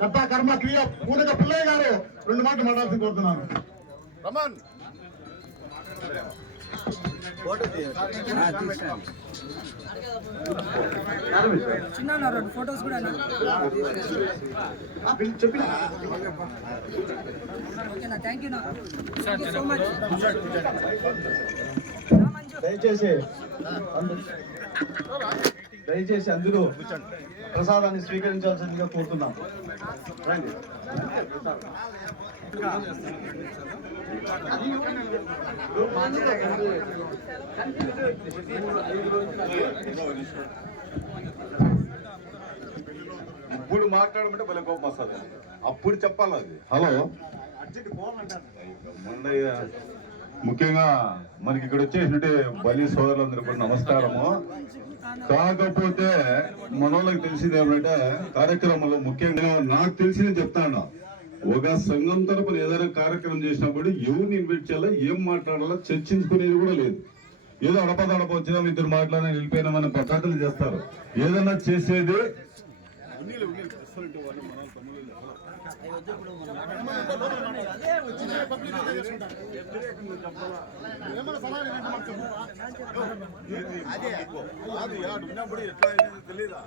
కర్త కర్మ క్రియ పూనక పుల్లయ్య గారు 2 మాటలు మాట్లాడాల్సి కోరుతున్నాను. రమన్ చిన్న ఫోటోస్ కూడా చెప్పిన ఓకేనా? Thank you so much. దయచేసి అందరూ ప్రసాదాన్ని స్వీకరించాల్సిందిగా కోరుతున్నాం. రండి. ఇప్పుడు మాట్లాడమంటే భలే కోపం వస్తుంది. అప్పుడు చెప్పాలి అది. హలో, ముఖ్యంగా మనకి ఇక్కడ వచ్చేసినట్టే బలి సోదరులందరూ కూడా నమస్కారము. కాకపోతే మనోళ్ళకి తెలిసింది ఏమంటే కార్యక్రమంలో ముఖ్యంగా నాకు తెలిసింది చెప్తాను. ఒక సంఘం తరపున ఏదైనా కార్యక్రమం చేసినప్పుడు ఎవరిని ఇన్వైట్ చేయాలా, ఏం మాట్లాడాలా చర్చించుకునేది కూడా లేదు. ఏదో అడపదడప వచ్చినా ఇద్దరు మాట్లాడినా వెళ్ళిపోయినామని పద్ధతులు చేస్తారు. ఏదైనా చేసేది తెలీదా?